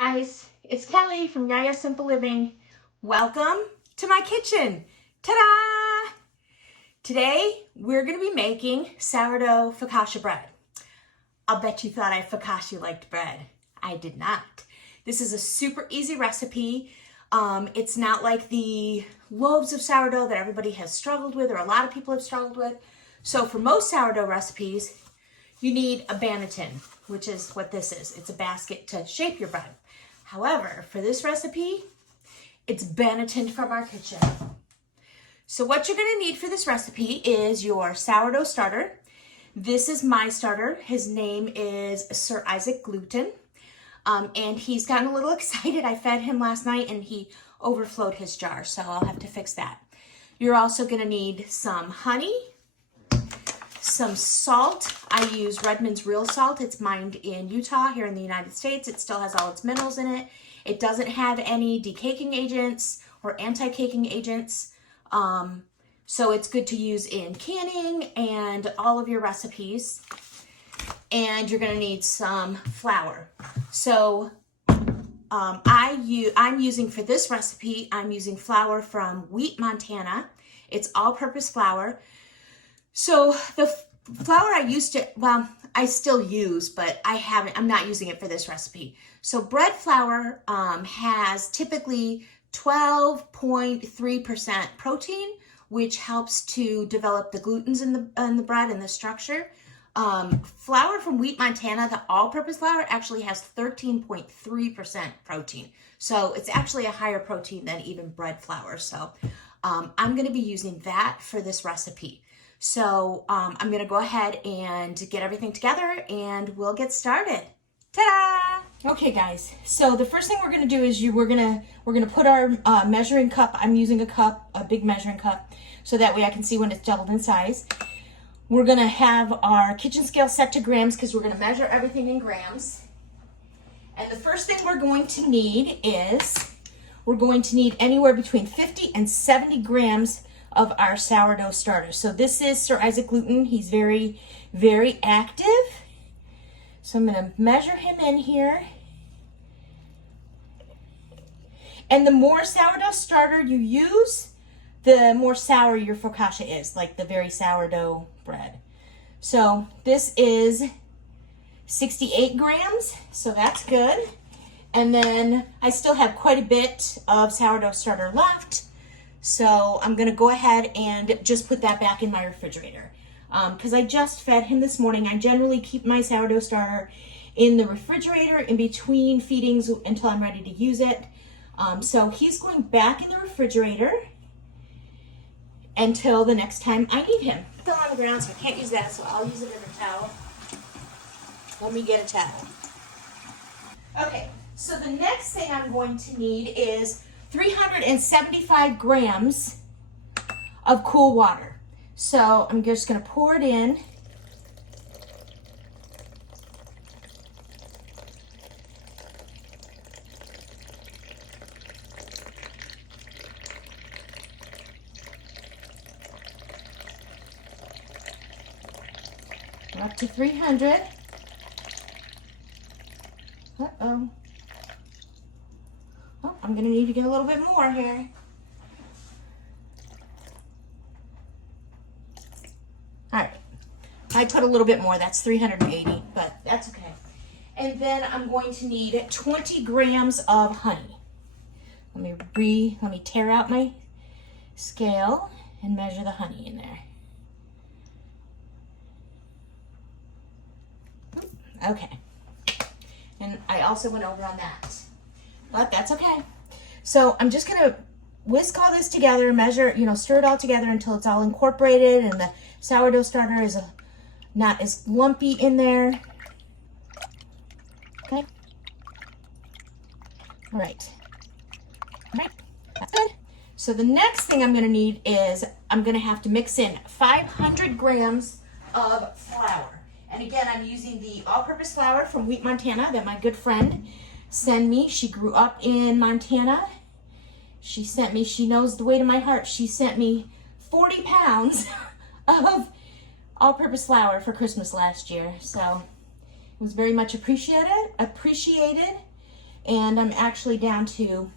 Guys, it's Kelly from Yaya Simple Living. Welcome to my kitchen. Ta-da! Today, we're gonna be making sourdough focaccia bread. I'll bet you thought I focaccia liked bread. I did not. This is a super easy recipe. It's not like the loaves of sourdough that everybody has struggled with or a lot of people have struggled with. So for most sourdough recipes, you need a banneton, which is what this is. It's a basket to shape your bread. However, for this recipe, it's banneton from our kitchen. So what you're gonna need for this recipe is your sourdough starter. This is my starter. His name is Sir Isaac Gluten. And he's gotten a little excited. I fed him last night and he overflowed his jar, so I'll have to fix that. You're also gonna need some honey, some salt. I use Redmond's real salt. It's mined in Utah here in the United States. It still has all its minerals in it. It doesn't have any decaking agents or anti-caking agents. So it's good to use in canning and all of your recipes. And you're gonna need some flour. So I'm using for this recipe, I'm using flour from Wheat, Montana. It's all-purpose flour. So the flour I still use, but I'm not using it for this recipe. So bread flour has typically 12.3% protein, which helps to develop the glutens in the bread and the structure. Flour from Wheat, Montana, the all-purpose flour actually has 13.3% protein. So it's actually a higher protein than even bread flour. So I'm gonna be using that for this recipe. So I'm gonna go ahead and get everything together and we'll get started. Ta-da! Okay guys, so the first thing we're gonna do is we're gonna put our measuring cup. I'm using a big measuring cup, so that way I can see when it's doubled in size. We're gonna have our kitchen scale set to grams because we're gonna measure everything in grams. And the first thing we're going to need is, we're going to need anywhere between 50 and 70 grams of our sourdough starter. So this is Sir Isaac Gluten. He's very, very active. So I'm gonna measure him in here. And the more sourdough starter you use, the more sour your focaccia is, like the very sourdough bread. So this is 68 grams, so that's good. And then I still have quite a bit of sourdough starter left. So I'm gonna go ahead and just put that back in my refrigerator. Because I just fed him this morning. I generally keep my sourdough starter in the refrigerator in between feedings until I'm ready to use it. So he's going back in the refrigerator until the next time I need him. It's still on the ground, so I can't use that, so I'll use it in a towel. Let me get a towel. Okay, so the next thing I'm going to need is 375 grams of cool water. So I'm just gonna pour it in. Up to 300. Uh-oh. Oh, I'm gonna need to get a little bit more here. All right, I put a little bit more, that's 380, but that's okay. And then I'm going to need 20 grams of honey. Let me tear out my scale and measure the honey in there. Okay, and I also went over on that, but that's okay. So I'm just gonna whisk all this together, measure, stir it all together until it's all incorporated and the sourdough starter is not as lumpy in there. Okay. All right, that's good. So the next thing I'm gonna need is, I'm gonna have to mix in 500 grams of flour. And again, I'm using the all-purpose flour from Wheat, Montana that my good friend sent me. She grew up in Montana. She knows the way to my heart. She sent me 40 pounds of all-purpose flour for Christmas last year. So it was very much appreciated. And I'm actually down to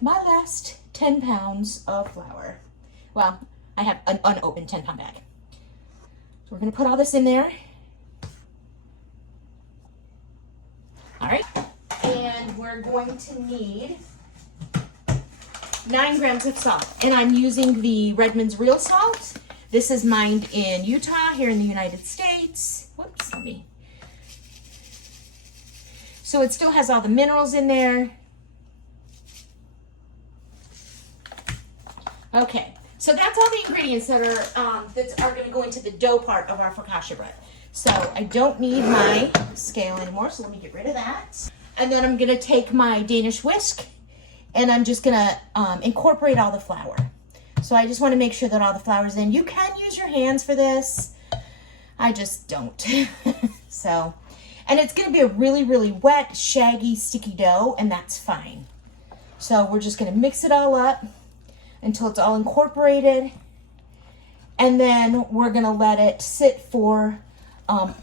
my last 10 pounds of flour. Well, I have an unopened 10-pound bag. So we're gonna put all this in there. All right, and we're going to need 9 grams of salt. And I'm using the Redmond's Real Salt. This is mined in Utah, here in the United States. Whoops, let me. So it still has all the minerals in there. Okay, so that's all the ingredients that are going to go into the dough part of our focaccia bread. So I don't need my scale anymore, so let me get rid of that. And then I'm going to take my Danish whisk, and I'm just going to incorporate all the flour. So I just want to make sure that all the flour's in. You can use your hands for this. I just don't. So, and it's going to be a really, really wet, shaggy, sticky dough, and that's fine. So we're just going to mix it all up until it's all incorporated. And then we're going to let it sit for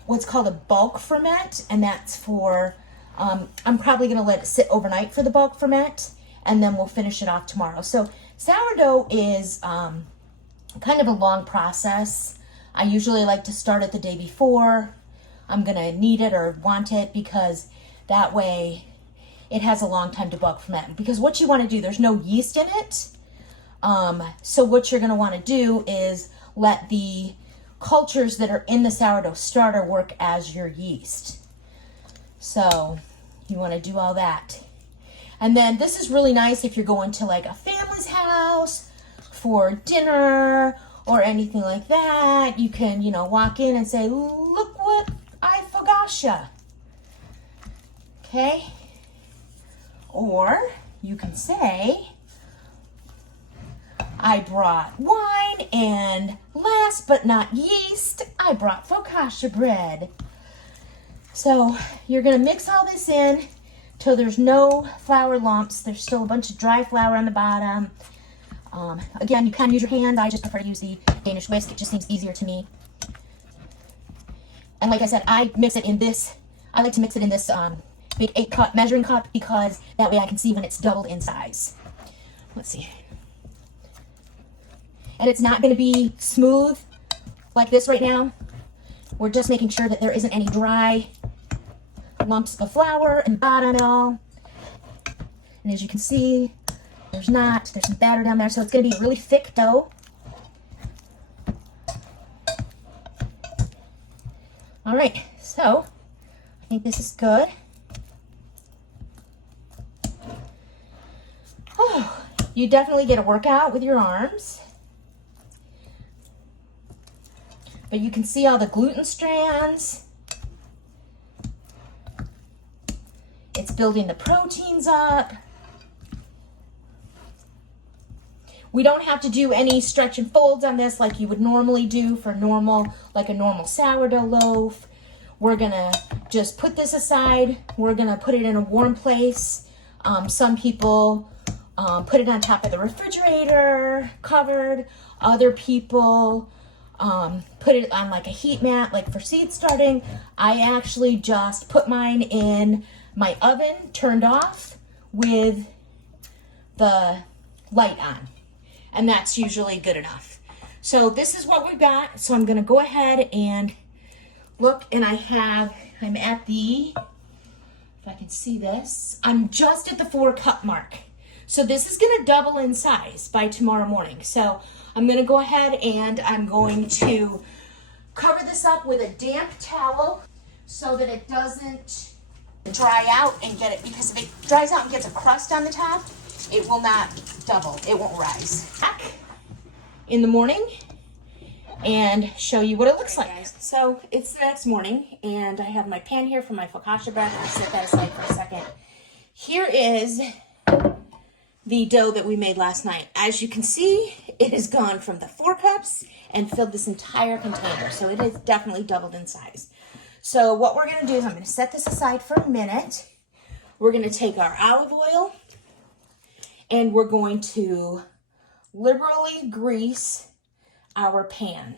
what's called a bulk ferment, and that's for, I'm probably going to let it sit overnight for the bulk ferment, and then we'll finish it off tomorrow. So sourdough is kind of a long process. I usually like to start it the day before. I'm going to need it or want it because that way it has a long time to bulk ferment. Because what you want to do, there's no yeast in it. So what you're going to want to do is let the cultures that are in the sourdough starter work as your yeast. So you want to do all that. And then this is really nice if you're going to like a family's house for dinner or anything like that. You can, you know, walk in and say, look what I focaccia. Okay? Or you can say, I brought wine, and last but not least, I brought focaccia bread. So you're going to mix all this in till there's no flour lumps. There's still a bunch of dry flour on the bottom. Again, you can use your hand. I just prefer to use the Danish whisk. It just seems easier to me. And like I said, I mix it in this. I like to mix it in this big 8-cup measuring cup because that way I can see when it's doubled in size. Let's see. And it's not going to be smooth like this right now. We're just making sure that there isn't any dry lumps of flour and bottom at all. And as you can see, there's not. There's some batter down there, so it's going to be a really thick dough. All right, so I think this is good. Oh, you definitely get a workout with your arms. But you can see all the gluten strands. It's building the proteins up. We don't have to do any stretch and folds on this like you would normally do for normal, like a normal sourdough loaf. We're gonna just put this aside. We're gonna put it in a warm place. Some people put it on top of the refrigerator, covered. Other people put it on like a heat mat, like for seed starting. I actually just put mine in my oven, turned off with the light on. And that's usually good enough. So this is what we've got. So I'm gonna go ahead and look, and I'm at the, if I can see this, I'm just at the 4-cup mark. So this is gonna double in size by tomorrow morning. So I'm gonna go ahead and I'm going to cover this up with a damp towel so that it doesn't dry out and get it, because if it dries out and gets a crust on the top, it will not double, it won't rise. Back in the morning and show you what it looks like. So it's the next morning and I have my pan here for my focaccia bread. I'll set that aside for a second. Here is the dough that we made last night. As you can see, it has gone from the 4 cups and filled this entire container. So it has definitely doubled in size. So what we're gonna do is I'm gonna set this aside for a minute. We're gonna take our olive oil and we're going to liberally grease our pan.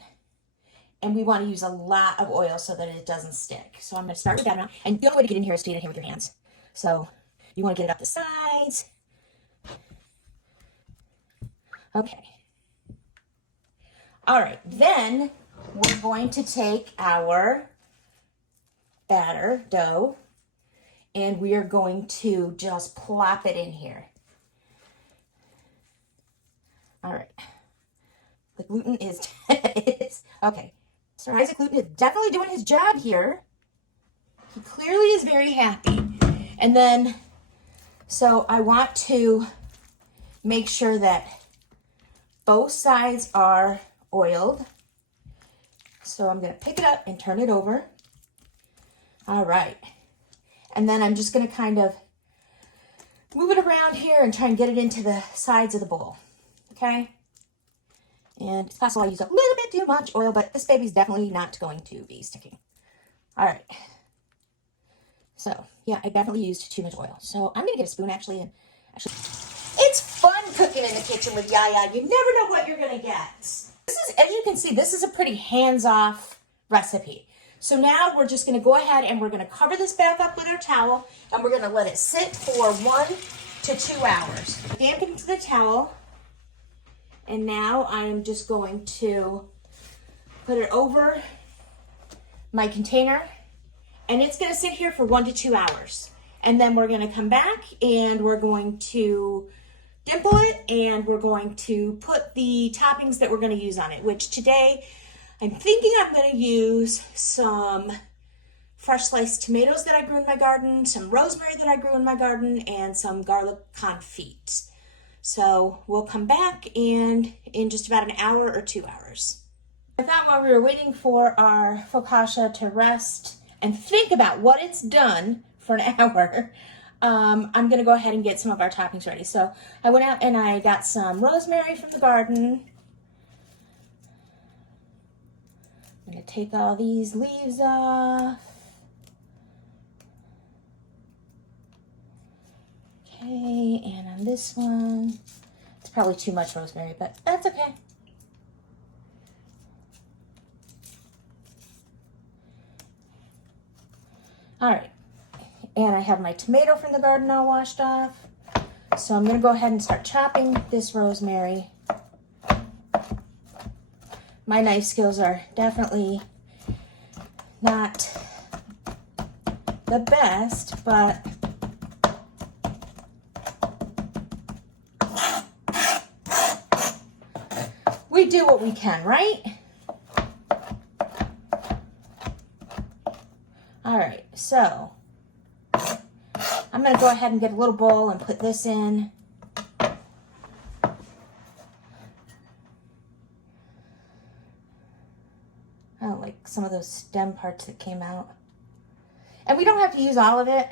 And we want to use a lot of oil so that it doesn't stick. So I'm going to start with that now. And the only way to get in here is to get in here with your hands. So You want to get it up the sides. Okay. All right, then we're going to take our batter dough and we are going to just plop it in here. All right. The gluten is, okay. Sir Isaac Gluten is definitely doing his job here. He clearly is very happy. And then, so I want to make sure that both sides are oiled. So I'm going to pick it up and turn it over. All right. And then I'm just going to kind of move it around here and try and get it into the sides of the bowl. Okay. And it's possible I used a little bit too much oil, but this baby's definitely not going to be sticking. All right. So, yeah, I definitely used too much oil. So I'm going to get a spoon, actually. It's fun cooking in the kitchen with Yaya. You never know what you're going to get. This is, as you can see, this is a pretty hands-off recipe. So now we're just going to go ahead and we're going to cover this back up with our towel, and we're going to let it sit for 1 to 2 hours. Dampen to the towel. And now I'm just going to put it over my container, and it's going to sit here for 1 to 2 hours. And then we're going to come back and we're going to dimple it, and we're going to put the toppings that we're going to use on it, which today I'm thinking I'm going to use some fresh sliced tomatoes that I grew in my garden, some rosemary that I grew in my garden, and some garlic confit. So we'll come back and in just about an hour or 2 hours. I thought while we were waiting for our focaccia to rest and think about what it's done for an hour, I'm going to go ahead and get some of our toppings ready. So I went out and I got some rosemary from the garden. I'm going to take all these leaves off. Okay, and on this one, it's probably too much rosemary, but that's okay. All right, and I have my tomato from the garden all washed off. So I'm gonna go ahead and start chopping this rosemary. My knife skills are definitely not the best, but we do what we can, right? All right, so I'm gonna go ahead and get a little bowl and put this in. I don't like some of those stem parts that came out. And we don't have to use all of it.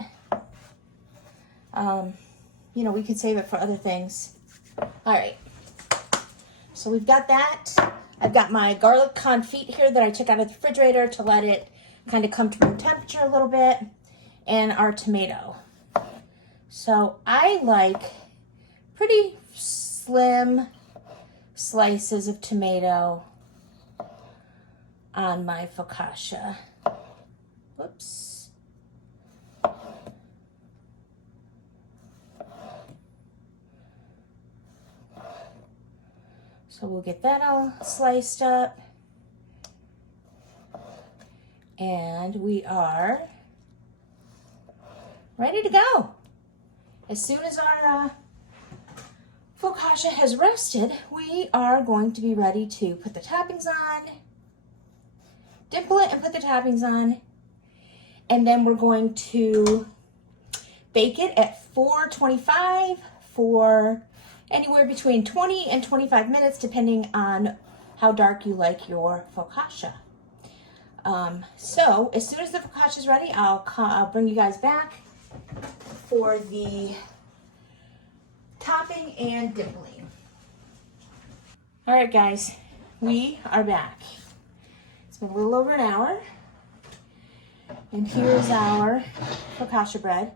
You know, we could save it for other things. All right. So we've got that. I've got my garlic confit here that I took out of the refrigerator to let it kind of come to room temperature a little bit. And our tomato. So I like pretty slim slices of tomato on my focaccia. Whoops. So we'll get that all sliced up. And we are ready to go. As soon as our focaccia has rested, we are going to be ready to put the toppings on, dimple it and put the toppings on, and then we're going to bake it at 425 for anywhere between 20 and 25 minutes, depending on how dark you like your focaccia. So as soon as the focaccia is ready, I'll bring you guys back for the topping and dimpling. All right, guys, we are back. It's been a little over an hour, and here's our focaccia bread.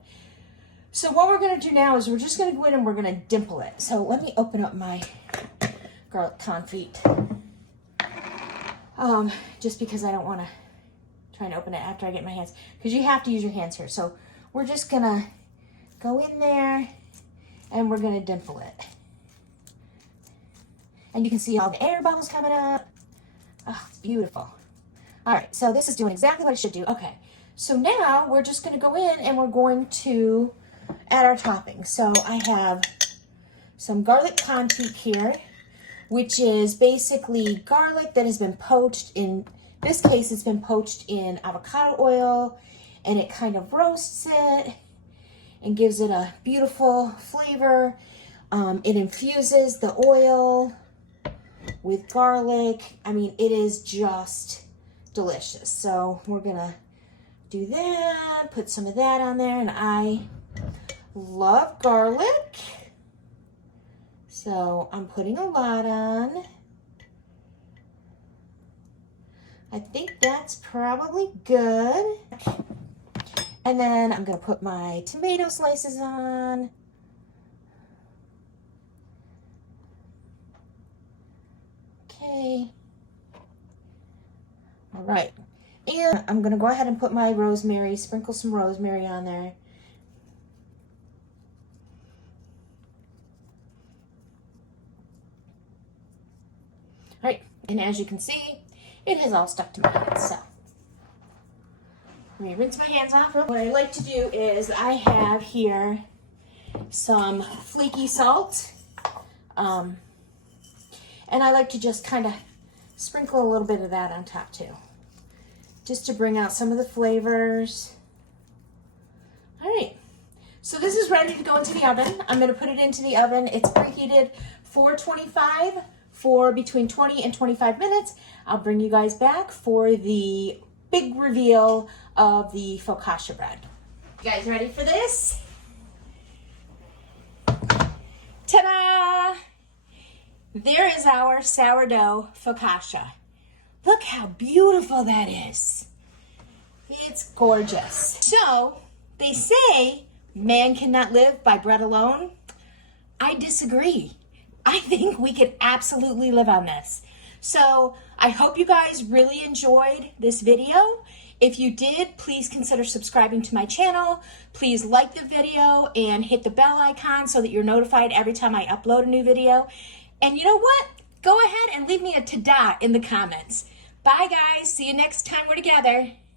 So what we're going to do now is we're just going to go in and we're going to dimple it. So let me open up my garlic confit, just because I don't want to try and open it after I get my hands, because you have to use your hands here. So we're just going to go in there and we're gonna dimple it. And you can see all the air bubbles coming up. Oh, it's beautiful. All right, so this is doing exactly what it should do. Okay, so now we're just gonna go in and we're going to add our toppings. So I have some garlic confit here, which is basically garlic that has been poached. In this case, it's been poached in avocado oil, and it kind of roasts it and gives it a beautiful flavor. It infuses the oil with garlic. I mean, it is just delicious. So we're gonna do that, put some of that on there, and I love garlic. So I'm putting a lot on. I think that's probably good. And then I'm gonna put my tomato slices on. Okay. All right. And I'm gonna go ahead and put my rosemary, sprinkle some rosemary on there. All right, and as you can see, it has all stuck to my hands, so. Let me rinse my hands off. What I like to do is I have here some flaky salt. And I like to just kind of sprinkle a little bit of that on top too, just to bring out some of the flavors. All right, so this is ready to go into the oven. I'm gonna put it into the oven. It's preheated 425 for between 20 and 25 minutes. I'll bring you guys back for the big reveal of the focaccia bread. You guys ready for this? Ta-da! There is our sourdough focaccia. Look how beautiful that is. It's gorgeous. So, they say man cannot live by bread alone. I disagree. I think we could absolutely live on this. So I hope you guys really enjoyed this video. If you did, please consider subscribing to my channel. Please like the video and hit the bell icon so that you're notified every time I upload a new video. And you know what? Go ahead and leave me a ta-da in the comments. Bye guys, see you next time we're together.